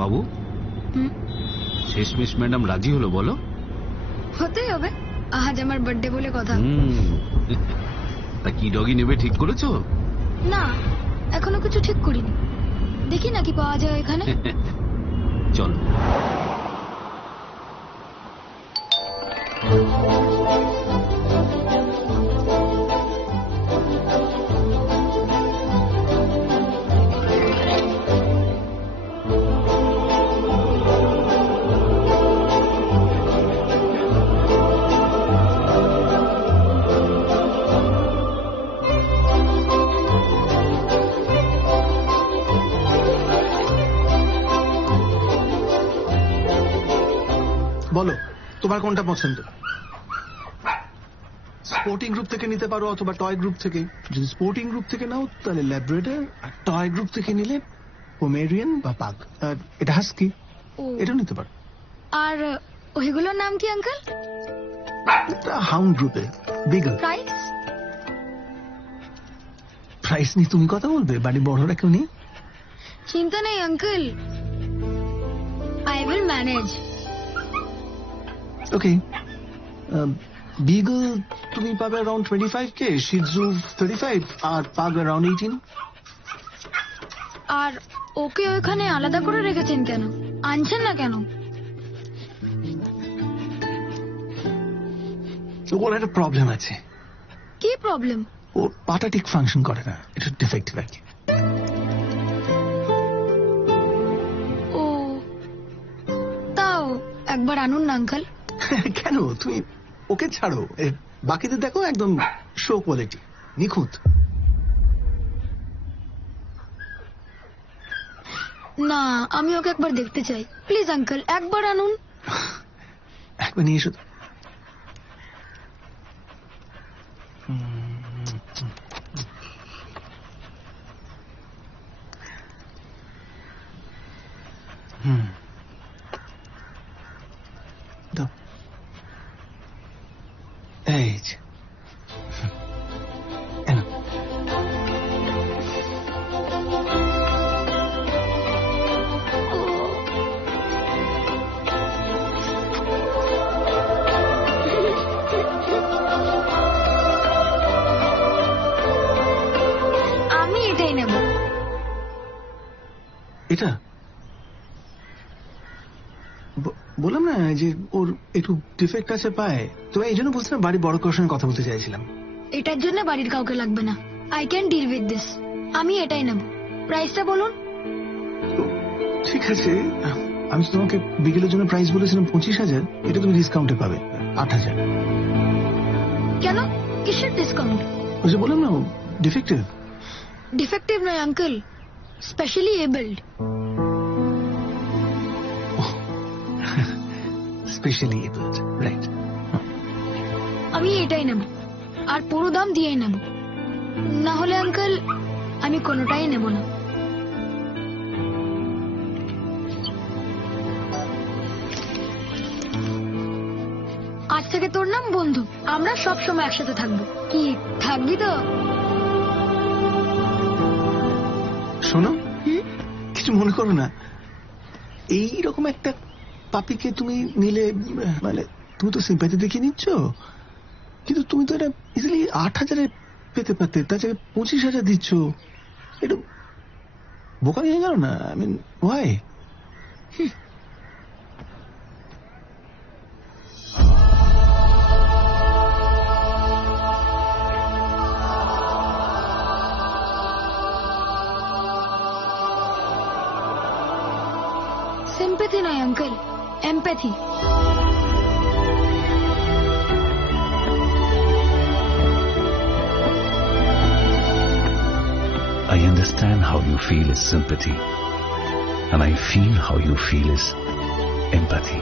বাবু, শেষমেশ ম্যাডাম রাজি হলো বলো? হতেই হবে, আজ আমার বার্থডে বলে কথা। তা কি ডগি নেবে ঠিক করেছো? না, এখনো কিছু ঠিক করিনি, দেখি না কি পাওয়া যায় এখানে। চলো। বলো তোমার কোনটা পছন্দ? স্পোর্টিং গ্রুপ থেকে নিতে পারো অথবা টয় গ্রুপ থেকে। যদি স্পোর্টিং গ্রুপ থেকে নাও তাহলে ল্যাব্রাডর, আর টয় গ্রুপ থেকে নিলে পোমেরিয়ান বা পাগ। আর এটা হাস্কি, এটাও নিতে পারো। আর ওইগুলোর নাম কি আঙ্কেল? হাউন্ড গ্রুপে বিগল। প্রাইস? প্রাইস নিয়ে তুমি কথা বলবে, বাড়ি বড়রা কেউ নেই। চিন্তা নেই uncle, I will manage. Okay, Beagle তুমি পাবে অ্যারাউন্ড 25K, শিজু 35, আর পাগ অ্যারাউন্ড 18। আর ওকে ওইখানে আলাদা করে রেখেছেন কেন? আনছেন না কেন? ওর একটা প্রবলেম আছে। কি প্রবলেম? ওর পাটা ঠিক ফাংশন করে না, এটা ডিফেক্টিভ আর কি। ও, তাও একবার আনুন না আঙ্কেল। কেন? তুমি ওকে ছাড়ো, বাকিদের দেখো একদম শো কোয়ালিটি, নিখুঁত। না, আমি ওকে একবার দেখতে চাই, প্লিজ আঙ্কেল, একবার আনুন। একবার নিয়ে এসো। দাও, এই যে। আমি এটাই নেব। এটা বললাম না যে ওর একটু ডিফেক্ট আছে পায়ে, তো এই জন্য বলছিলাম বাড়ি বড় কারোর সঙ্গে কথা বলতে চাইছিলাম। এটার জন্য বাড়ির কাউকে লাগবে না, I can deal with this. আমি এটাই নেব। প্রাইসটা বলুন। ঠিক আছে, আমি তো তোমাকে বিকেলের জন্য প্রাইস বলেছিলাম 25,000, এটা তুমি ডিসকাউন্টে পাবে 8,000। কেন? কিসের ডিসকাউন্ট? ওই যে বললাম না ডিফেক্টিভ। ডিফেক্টিভ নয় uncle, specially abled. Specially abled, right. আমি এটাই নেব, আর পুরো দাম দিয়েই নেব। না হলে আঙ্কেল আমি কোনোটাই নেব না। আজ থেকে তোর নাম বন্ধু, আমরা সব সময় একসাথে থাকবো। কি থাকবি তো? শোনো, কিছু মনে করো না, এইরকম একটা পাপিকে তুমি নিলে, মানে তুমি তো সিম্প্যাথি দেখিয়ে নিচ্ছ, কিন্তু তুমি তো এটা ইজিলি 8,000-এ পেতে পারতে, তার জায়গায় 25,000 দিচ্ছ। এটা বোকামি হয়ে গেল না? I mean why? সিম্প্যাথি নয় uncle, empathy. I understand how you feel is sympathy, and I feel how you feel is empathy.